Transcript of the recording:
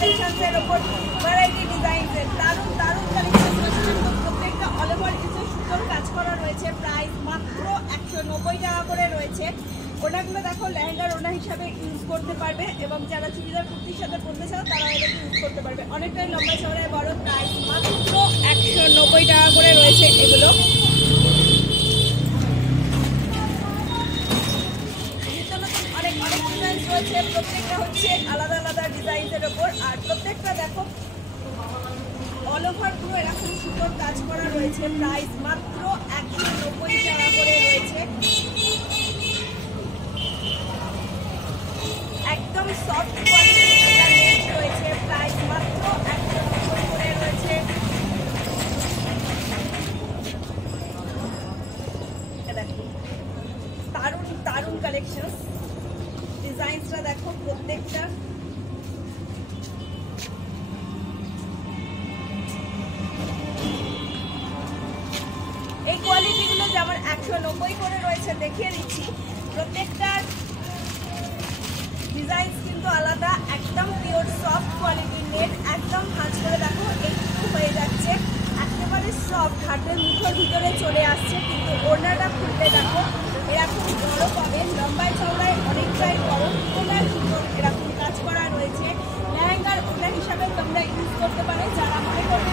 কালেকশনের উপর ভ্যারাইটি ডিজাইনের দারুণ দারুণ কালেকশন রয়েছে। প্রত্যেকটা অল ওভার কিছু সুন্দর কাজ করা রয়েছে। প্রাইস মাত্র 190 টাকা করে রয়েছে। ওনাগুলো দেখো লেহেঙ্গার ওনা হিসাবে ইউজ করতে পারবে এবং যারা চুড়িদার কুর্তির সাথে পরতে চাও তারা এটাকে ইউজ করতে পারবে। অনেকটাই লম্বা চওড়ায় বড়। প্রাইস মাত্র 190 টাকা করে রয়েছে এগুলো। অনেক অনেক ডিজাইন রয়েছে, প্রত্যেকটা হচ্ছে আলাদা আলাদা ডিজাইনের ওপর। আর প্রত্যেকটা দেখো অল ওভার পুরো এরকম সুন্দর কাজ করা রয়েছে। প্রাইস মাত্র 190 টাকা করে রয়েছে। একদম সফট কোয়ালিটির নেট রয়েছে। প্রাইস মাত্র 190 করে রয়েছে। দেখো দারুণ দারুণ কালেকশন। ডিজাইনসটা দেখো প্রত্যেকটা। এই কোয়ালিটিগুলো যেমন 190 করে রয়েছে দেখিয়ে দিচ্ছি। প্রত্যেকটা ডিজাইন কিন্তু আলাদা। একদম পিওর সফট কোয়ালিটির নেট, একদম ভাঁজ করে দেখো একটু হয়ে যাচ্ছে, একেবারে সফট, হাতের মুঠোর ভিতরে চলে আসছে। কিন্তু ওড়নাটা খুললে দেখো এরকম বড় পাবে, লম্বায় চওড়ায় অনেকটাই বড়, ওনার সুন্দর এরকম কাজ করা রয়েছে। লেহেঙ্গার ওড়না হিসাবে তোমরা ইউজ করতে পারো। যারা মনে করবে